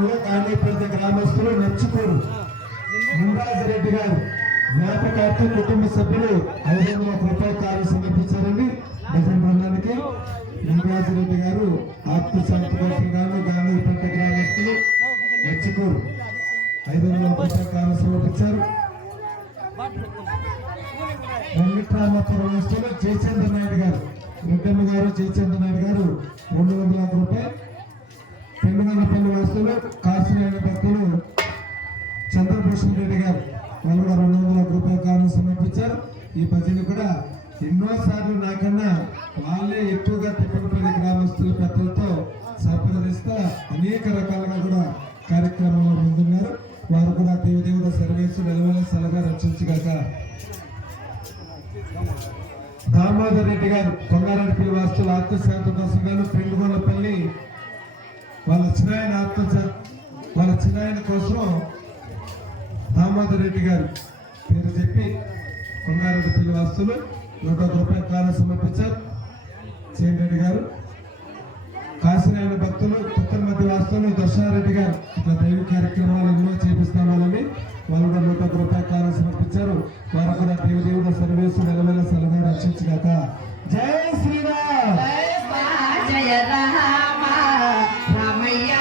కార్యక్రమంలో గాంధీపేట గ్రామస్తులు నచ్చుకోరు ముందాజిరెడ్డి గారు జ్ఞాపకార్థం కుటుంబ సభ్యులు 500 రూపాయల కార్డు సమర్పించారండి. భజన బృందానికి ముందాజిరెడ్డి గారు ఆత్మశాంతి కోసం గాను గాంధీపేట గ్రామస్తులు నచ్చుకోరు 500 రూపాయల కార్డు సమర్పించారు. వెంకటరామపురం వస్తువులు జయచంద్ర నాయుడు గారు రెడ్డమ్మ గారు జయచంద్ర నాయుడు గారు 200 రూపాయలు. పెండుగనపల్లి వస్తువులు కాశీనారాయణ భక్తులు చంద్రభూషణ్ రెడ్డి గారు వాళ్ళు 200 రూపాయల కార్డు సమర్పించారు. ఈ భజన కూడా ఎన్నోసార్లు నాకన్నా వాళ్ళే ఎక్కువగా తిప్పలపల్లి గ్రామస్తుల పెద్దలతో సంప్రదిస్తూ అనేక రకాలుగా కూడా కార్యక్రమంలో ముందున్నారు. వారు కూడా దేవదేవుల సర్వేశ్వరు నిలవల సలగా రక్షించగాక. దామోదర్ రెడ్డి గారు కొంగారెడ్డిపల్లి వాస్తుల ఆత్మశాంతి కోసం గాను పెండుగొండపల్లి వాళ్ళ చిన్నాయన కోసం దామోదర్ రెడ్డి గారు పేరు చెప్పి కొంగారెడ్డిపల్లి వాస్తులు 100 రూపాయల కార్డు సమర్పించారు. చేరెడ్డి గారు కాశీనారాయణ భక్తులు పుత్తల మధ్య వాస్తులు దర్శనారెడ్డి గారు ఇట్లా దైవ కార్యక్రమాలు ఎన్నో చేపిస్తామని వాళ్ళు కూడా 100 రూపాయల కార్డు సమర్పించారు. వారు కూడా దేవదేవుల సర్వేశ్వరు నిలవేళ సలహా రక్షించగాక. జై శ్రీరామ్ జయ రామ రామయ్య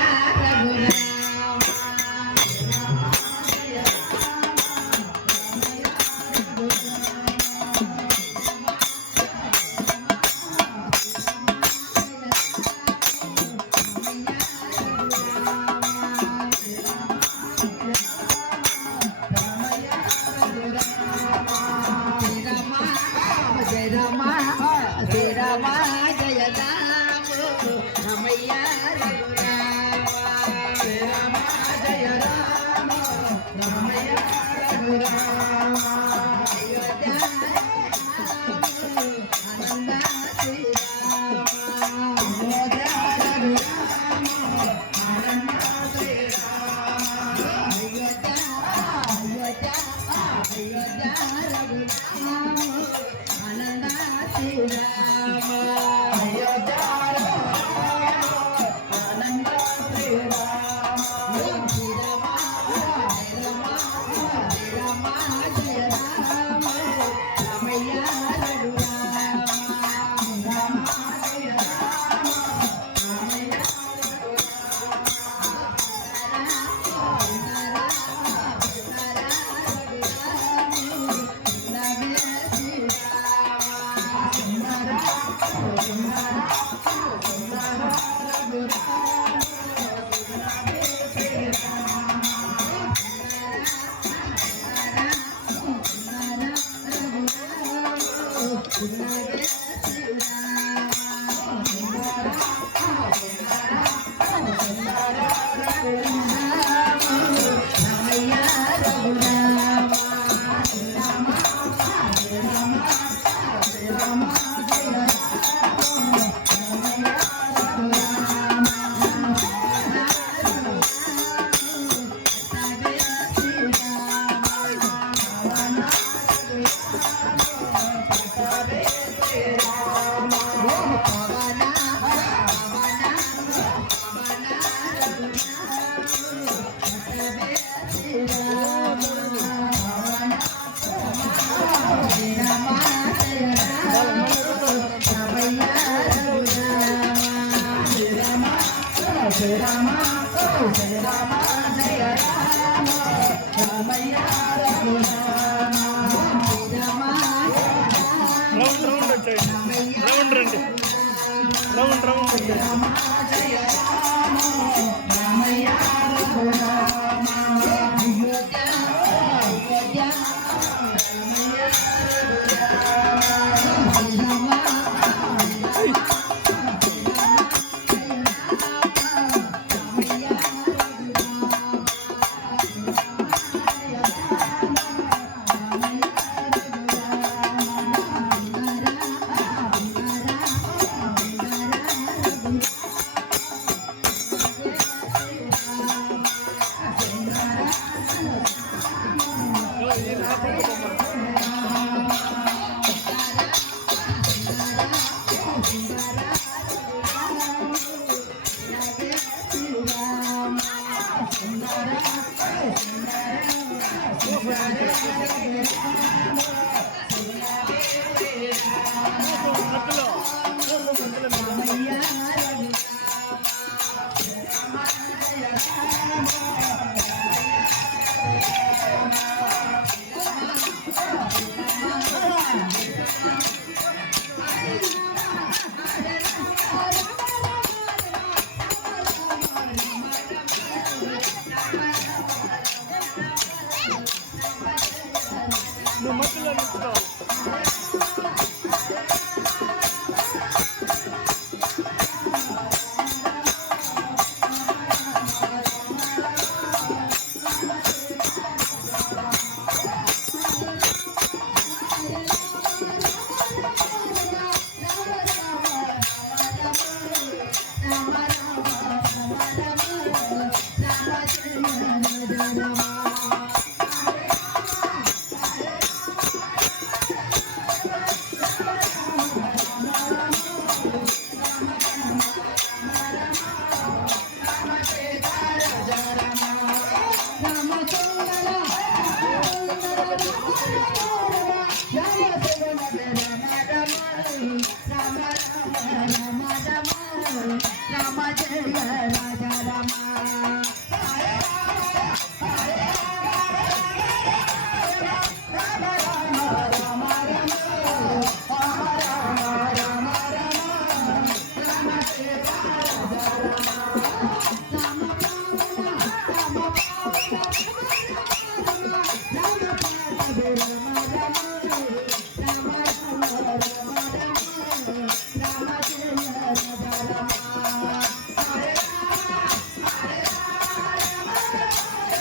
राम जय राजा रामा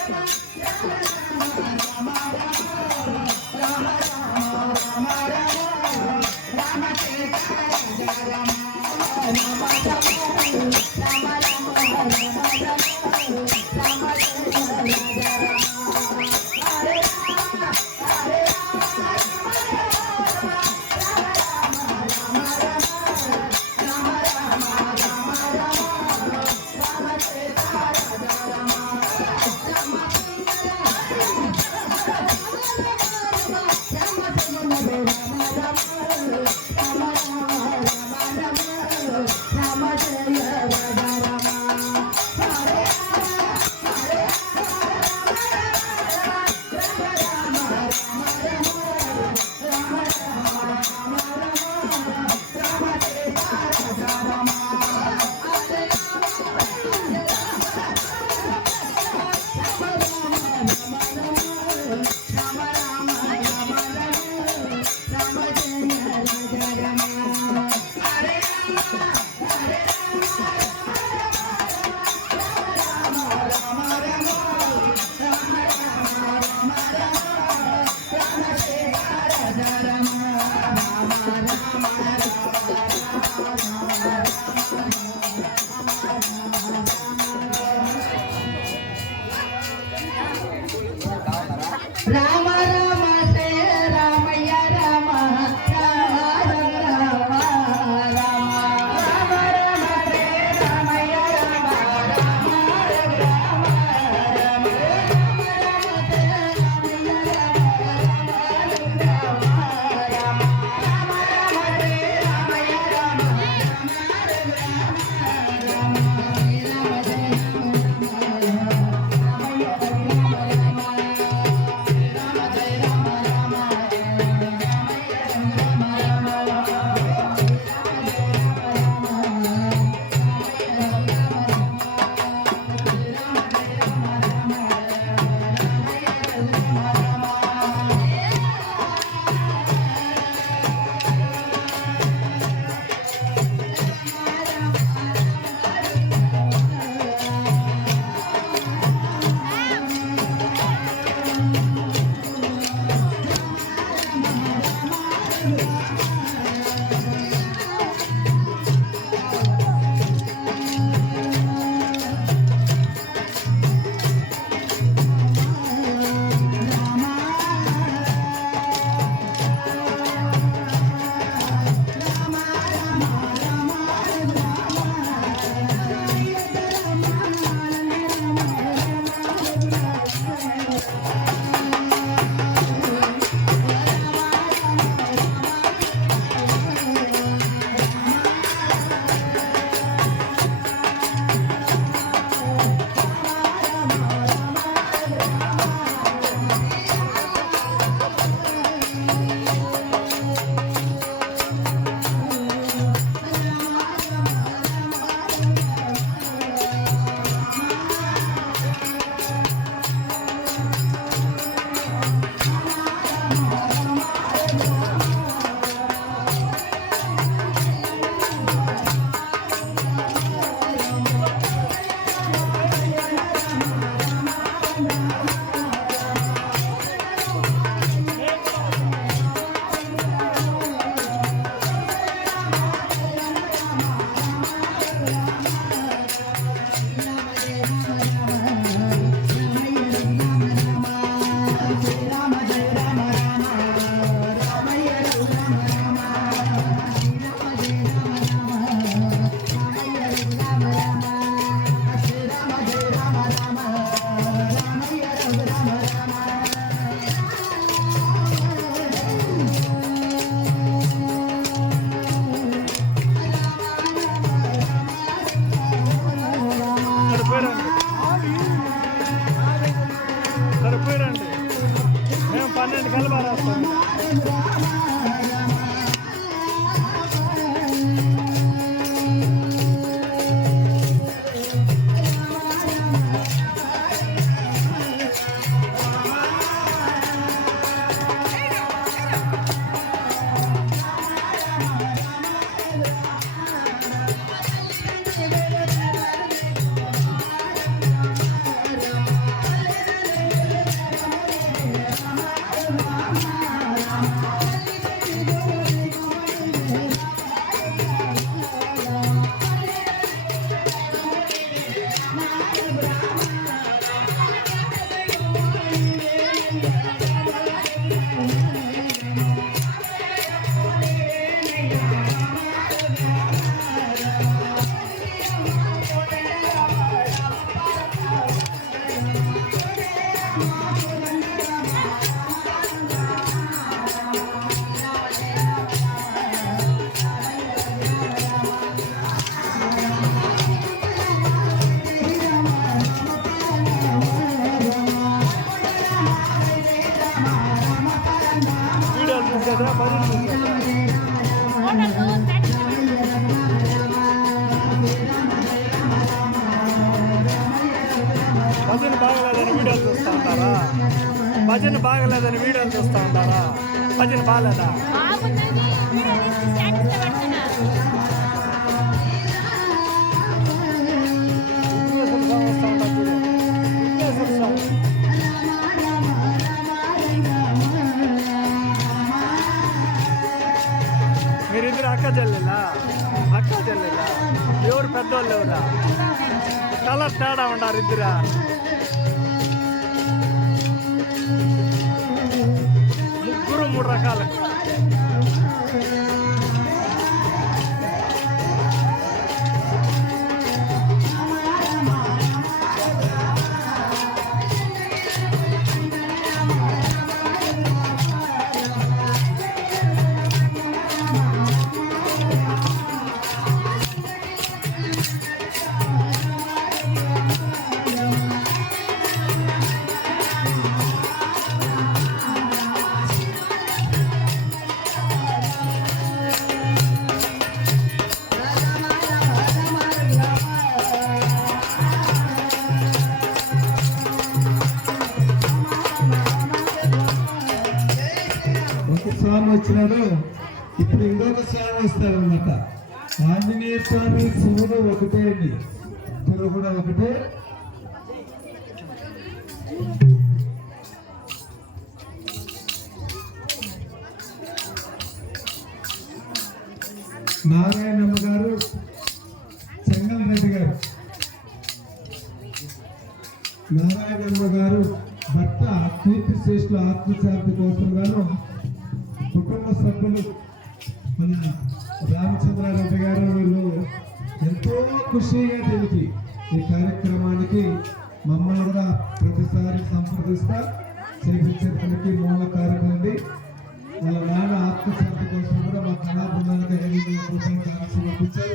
Hare భజన బాగలేదని వీడియోలు చూస్తూ ఉంటారా? భజన బాగాలేదా? బాగుందండి స్టేటస్ పెడుతున్నా వస్తూ ఉంటారు చూడు. విఘ్నేశ్వర స్వామి. మీరిద్దరు అక్క చెల్లెలా? అక్క చెల్లెలా? ఎవరు పెద్దోళ్ళు ఎవరా? కలర్ తేడా ఉన్నారు ఇద్దరా? ముగ్గురు మూడు రకాలు. ఒక స్వామి వచ్చినాడు, ఇప్పుడు ఇంకొక స్వామి వస్తారనమాట. ఆంజనేయ స్వామి శివుడు ఒకటే అండి, ఇద్దరు కూడా ఒకటే. నారాయణమ్మ గారు, చెంగల్ రెడ్డి గారు. నారాయణమ్మ గారు భర్త కీర్తి శ్రేష్ఠుల ఆత్మశాంతి కోసం గాను కుటుంబ సభ్యులు మన రామచంద్రారెడ్డి గారు వీళ్ళు ఎంతో ఖుషిగా దీనికి ఈ కార్యక్రమానికి మమ్మల్ని కూడా ప్రతిసారి సంప్రదిస్తా చేయించడానికి మూల కార్యక్రమం. వాళ్ళ నాన్న ఆత్మశాంతి కోసం కూడా మా కళా బృందానికి 5,000 రూపాయలు సమర్పించారు.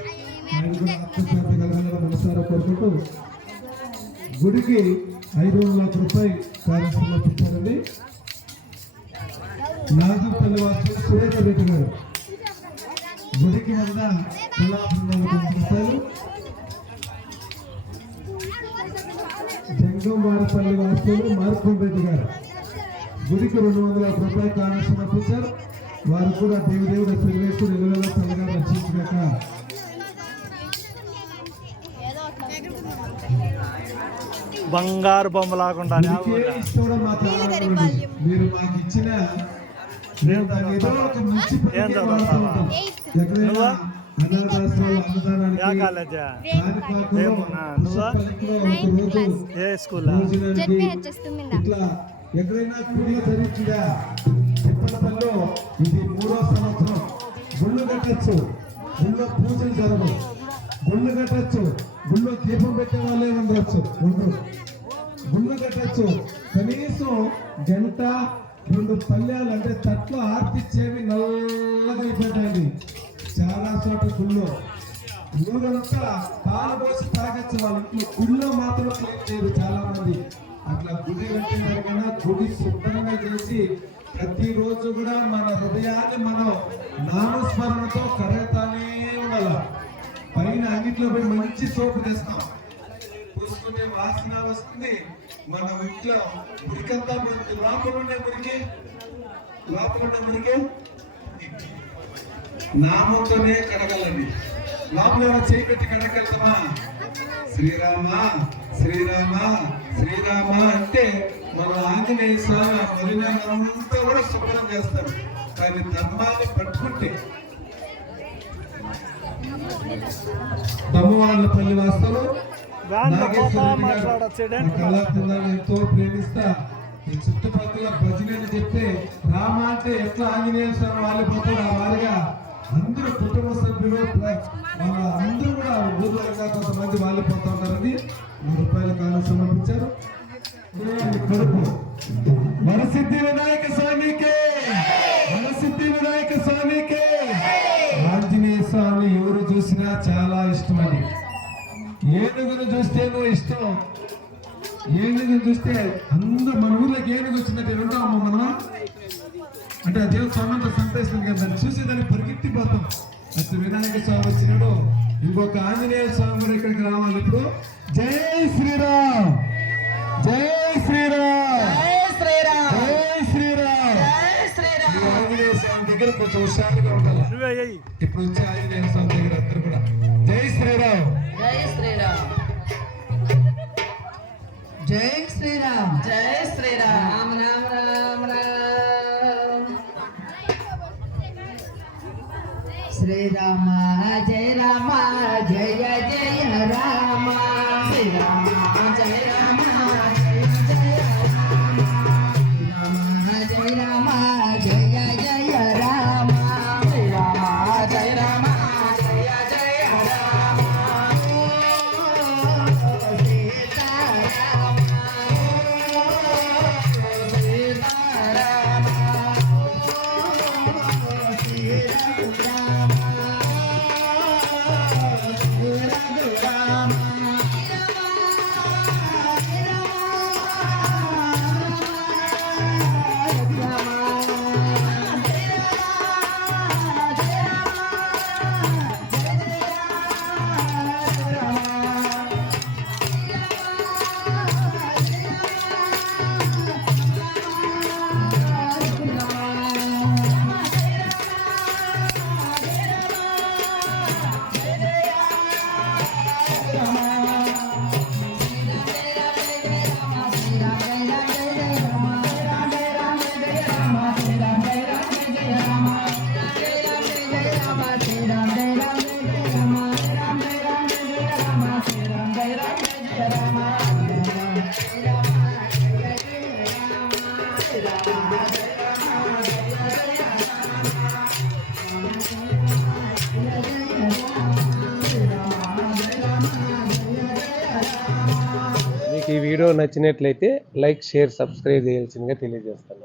ఆయన కూడా ఆత్మశాంతి కలగాలని మనసారా కోరుకుంటూ గుడికి 5,00,000 రూపాయలు కార్యం సమర్పించారండి. నాగపల్లి వాసు సురేందర్ రెడ్డి గారు గుడికి వద్ద కళా బృందాలకు 5 రూపాయలు. జంగంవారిపల్లి వాసులు మార్కొండ రెడ్డి గారు గుడికి 200 రూపాయలు కారణం సమర్పించారు. వారు కూడా దేవుడు శ్రీవేశ్వరు ఎలువెల చల్లగా రక్షించగాక. బంగారు బొమ్మ లాకుండా ఇష్టం మాకు మీరు మాకు ఇచ్చిన ఏదో ఒక మంచి పనికి వాడుతూ ఉంటాం. ఎక్కడైనా అనాథాశ్రమాలు అన్నదానానికి కాలేజా? కాణిపాకంలో నువ్వా? పల్లకిలో ఒక రోజు ఏ స్కూలా? భోజనానికి ఇట్లా ఎక్కడైనా గుడిలో జరుగుతుందా? తిప్పలపల్లిలో ఇది 3వ సంవత్సరం. గుళ్ళు కట్టచ్చు, గుళ్ళో పూజలు జరగవు. గుళ్ళు కట్టచ్చు, గుళ్ళో దీపం పెట్టే వాళ్ళే ఉండవచ్చు, ఉండరు. గుళ్ళు కట్టచ్చు, కనీసం గంట 2 పల్లెలు అంటే తట్లో ఆర్తిచ్చేవి నల్లగా అయిపోతాయండి. చాలా చోట గుళ్ళో ఊరంతా పాలు పోసి తాగొచ్చు వాళ్ళ ఇంట్లో. గుళ్ళో మాత్రం క్లీన్ చేయరు చాలా మంది. అట్లా గుడి కట్టిన కన్నా గుడి శుభ్రంగా చేసి ప్రతిరోజు కూడా మన హృదయాన్ని మనం నామస్మరణతో కడగతానే ఉండాల. పైన అంగిట్లో పోయి మంచి సోపు తెస్తాం, పూసుకుంటే వాసన వస్తుంది. మన ఇంట్లో మురికంతా లోపల ఉండే మురికి నామంతోనే కడగలండి. లోపల చేయి పెట్టి కడగలుగుతామా? శ్రీరామ శ్రీరామ శ్రీరామ అంటే మన ఆంజనేయ స్వామి మలినంతా కూడా శుభ్రం చేస్తారు. కానీ ధర్మాన్ని పట్టుకుంటే దమ్మవాళ్ళపల్లి వాస్తవం కళాబృందాన్ని ఎంతో ప్రేమిస్తా. ఈ చుట్టుపక్కల భజనని చెప్తే రామ అంటే ఎట్లా ఆంజనేయ స్వామి వాళ్ళు పోతారు ఆ వారిగా అందరూ కుటుంబ సభ్యులు వాళ్ళ అందరూ కూడా ఊర్లో కొంతమంది వాళ్ళు పోతా ఉంటారని 100 రూపాయల కాలం సమర్పించారు. కడుపు వరసిద్ధి వినాయక స్వామికే, వరసిద్ధి వినాయక స్వామికే. ఆంజనేయ స్వామి ఎవరు చూసినా చాలా ఇష్టమని. ఏనుగును చూస్తేనో ఇష్టం. ఏనుగును చూస్తే అందరూ మన ఊర్లోకి ఏనుగు వచ్చినట్టు ఉంటామా మనం? అంటే ఆ దేవుడు స్వామి సంతోషం కదా, దాన్ని చూసి దాన్ని పరిగెత్తిపోతాం. అసలు వినాయక స్వామి వచ్చినాడు, ఇంకొక ఆంజనేయ స్వామి ఇక్కడికి రావాలి. ఇప్పుడు జై శ్రీరామ్, జై శ్రీరామ్, జై శ్రీరామ్. దగ్గర కొంచెం హుషారుగా ఉండాలి. నువ్వే అయ్యి ఇప్పుడు వచ్చే ఆంజనేయ స్వామి దగ్గర అందరూ కూడా జై శ్రీరామ్. జై శ్రీరామ్. జై శ్రీరామ్. జై శ్రీరామ్. రామ రామ రామ రామ. శ్రీరామ జయ రామ జయ జయ రామ. శ్రీరామ జయ రామ జయ జయ రామ. రామ జయ రామ జయ జయ రామ. శ్రీరామ జయ రామ జయ జయ రామ. సీతారామ సీతారామ మీకు ఈ వీడియో నచ్చినట్లయితే లైక్ షేర్ సబ్స్క్రైబ్ చేయాల్సిందిగా తెలియజేస్తాను.